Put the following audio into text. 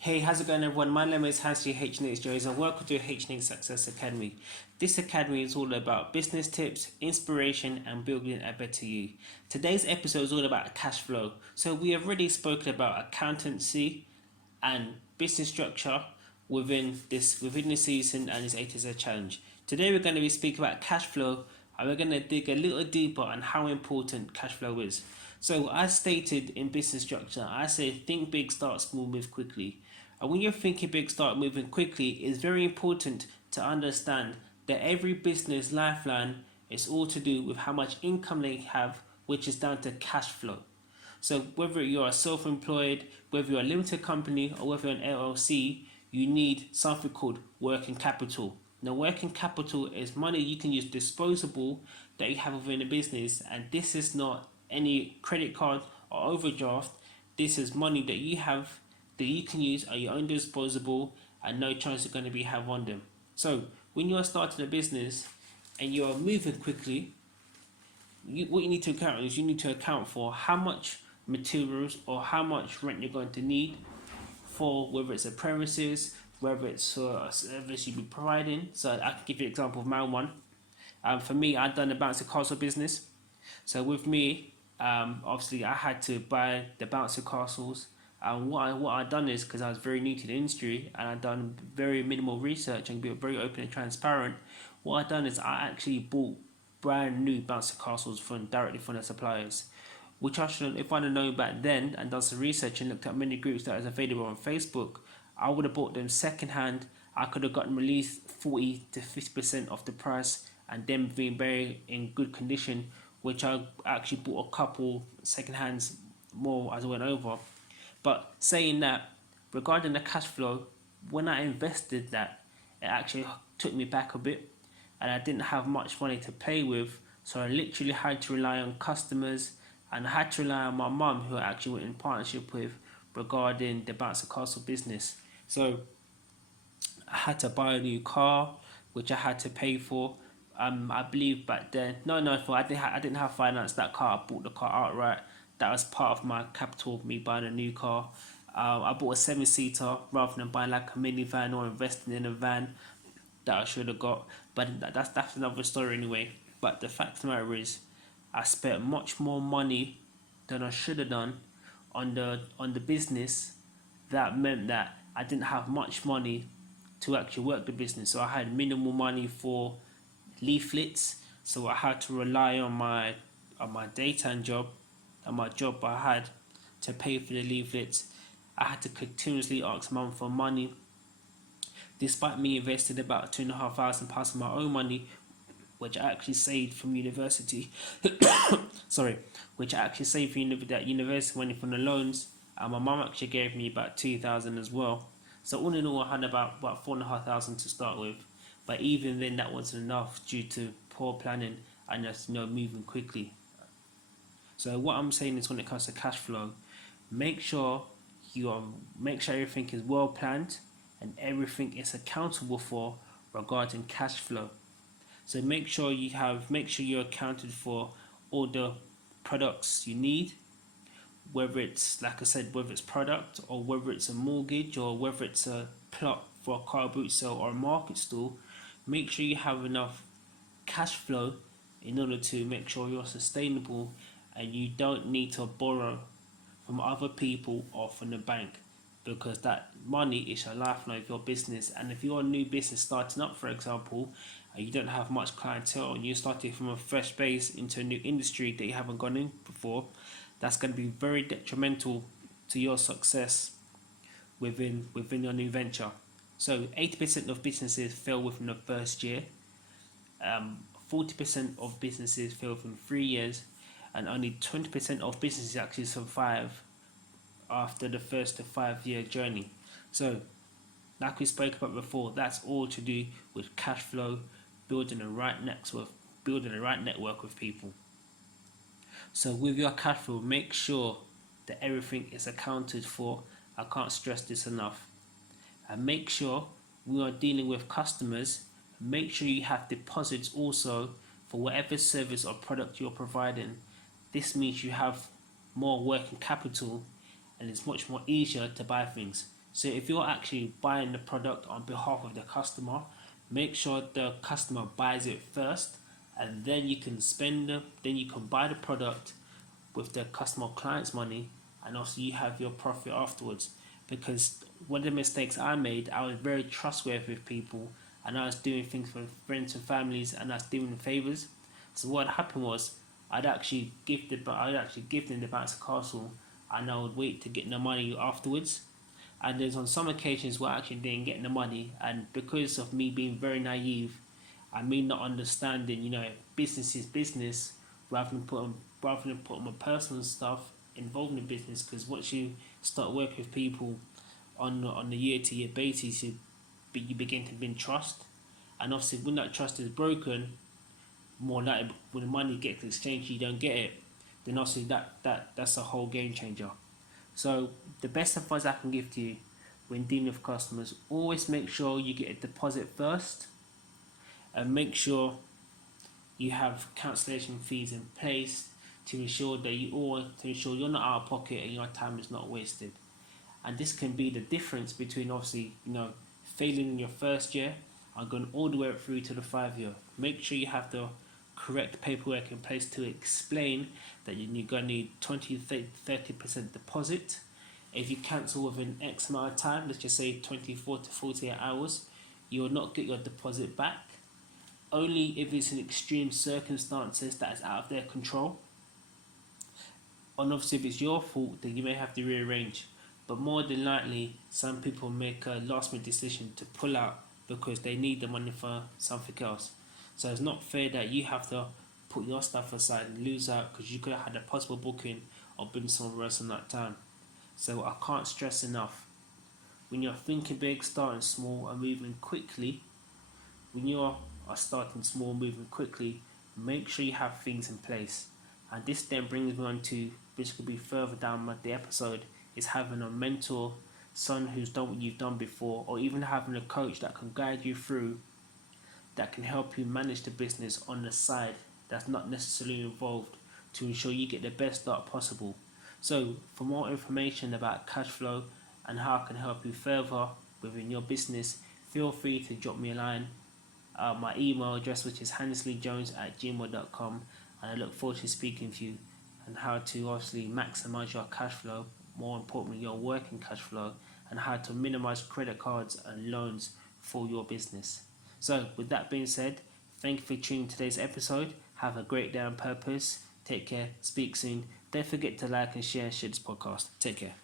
Hey, how's it going, everyone? My name is HNH Jones and welcome to HNH Success Academy. This academy is all about business tips, inspiration, and building a better you. Today's episode is all about cash flow. So we have already spoken about accountancy and business structure within the season and this 8 is a challenge. Today we're going to be speaking about cash flow and we're going to dig a little deeper on how important cash flow is. So as stated in business structure, I say think big, start small, move quickly. And when you're thinking big, start moving quickly, it's very important to understand that every business lifeline is all to do with how much income they have, which is down to cash flow. So whether you're a self-employed, whether you're a limited company, or whether you're an LLC, you need something called working capital. Now, working capital is money you can use disposable that you have within a business, and this is not any credit card or overdraft. This is money that you have that you can use at your own disposable and no chance you're going to be have on them. So when you're starting a business and you're moving quickly, what you need to account is you need to account for how much materials or how much rent you're going to need for whether it's a premises, whether it's a service you'll be providing. So I can give you an example of my one. For me, I've done a bouncy castle business. So with me, obviously I had to buy the bouncy castles. And what I done is, because I was very new to the industry and I'd done very minimal research and be very open and transparent, what I done is I actually bought brand new bouncy castles directly from the suppliers, which I should, if I'd have known back then and done some research and looked at many groups that was available on Facebook, I would have bought them second hand. I could have gotten released 40 to 50% off the price and them being very in good condition, which I actually bought a couple second hands more as I went over. But saying that, regarding the cash flow, when I invested that, it actually took me back a bit and I didn't have much money to play with. So I literally had to rely on customers and I had to rely on my mum, who I actually went in partnership with regarding the bouncy castle business. So I had to buy a new car, which I had to pay for. I believe back then, I didn't have finance that car. I bought the car outright. That was part of my capital of me buying a new car. I bought a 7-seater rather than buying like a minivan or investing in a van that I should have got. But that's another story anyway. But the fact of the matter is, I spent much more money than I should have done on the business. That meant that I didn't have much money to actually work the business. So I had minimal money for leaflets. So I had to rely on my daytime job and my job I had to pay for the leaflets. I had to continuously ask mum for money, despite me investing about £2,500 of my own money, which I actually saved from university. Sorry, which I actually saved from that university money from the loans. And my mum actually gave me about 2,000 as well. So all in all, I had about 4,500 to start with. But even then, that wasn't enough due to poor planning and just moving quickly. So what I'm saying is, when it comes to cash flow, make sure everything is well planned and everything is accountable for regarding cash flow. So make sure you're accounted for all the products you need, whether it's, like I said, whether it's product or whether it's a mortgage or whether it's a plot for a car boot sale or a market stall. Make sure you have enough cash flow in order to make sure you're sustainable and you don't need to borrow from other people or from the bank, because that money is your lifeline of your business. And if you're a new business starting up, for example, and you don't have much clientele and you're starting from a fresh base into a new industry that you haven't gone in before, that's going to be very detrimental to your success within your new venture. So 80% of businesses fail within the first year, 40% of businesses fail within 3 years, and only 20% of businesses actually survive after the first to 5 year journey. So, like we spoke about before, that's all to do with cash flow, building the right network with people. So with your cash flow, make sure that everything is accounted for. I can't stress this enough. And make sure, we are dealing with customers, make sure you have deposits also for whatever service or product you're providing. This means you have more working capital and it's much more easier to buy things. So if you're actually buying the product on behalf of the customer, make sure the customer buys it first, and then you can then you can buy the product with the customer client's money, and also you have your profit afterwards. Because one of the mistakes I made, I was very trustworthy with people, and I was doing things for friends and families, and I was doing favors. So what happened was, I'd actually give them the bounce castle, and I would wait to get the money afterwards. And there's on some occasions where I actually didn't get the money, and because of me being very naive, I mean not understanding, business is business, rather than putting my personal stuff involved in the business. Because once you start working with people on a year to year basis, you begin to build trust, and obviously when that trust is broken, more likely when the money gets exchanged, you don't get it. Then obviously that's a whole game changer. So the best advice I can give to you when dealing with customers, always make sure you get a deposit first, and make sure you have cancellation fees in place to ensure you're not out of pocket and your time is not wasted. And this can be the difference between obviously failing in your first year and going all the way through to the 5 year. Make sure you have the correct paperwork in place to explain that you're going to need 20-30% deposit. If you cancel within X amount of time, let's just say 24 to 48 hours, you will not get your deposit back. Only if it's in extreme circumstances that is out of their control. And obviously if it's your fault, then you may have to rearrange. But more than likely, some people make a last minute decision to pull out because they need the money for something else. So it's not fair that you have to put your stuff aside and lose out because you could have had a possible booking or been somewhere else in that time. So I can't stress enough, when you're thinking big, starting small and moving quickly, moving quickly, make sure you have things in place. And this then brings me on to, which could be further down the episode, is having a mentor, someone who's done what you've done before, or even having a coach that can guide you through, that can help you manage the business on the side that's not necessarily involved, to ensure you get the best start possible. So for more information about Cashflow and how I can help you further within your business, feel free to drop me a line. My email address, which is hansleyjones@gmail.com, and I look forward to speaking to you and how to obviously maximize your cash flow, more importantly your working cash flow, and how to minimize credit cards and loans for your business. So with that being said, thank you for tuning today's episode. Have a great day on purpose. Take care. Speak soon. Don't forget to like and share this podcast. Take care.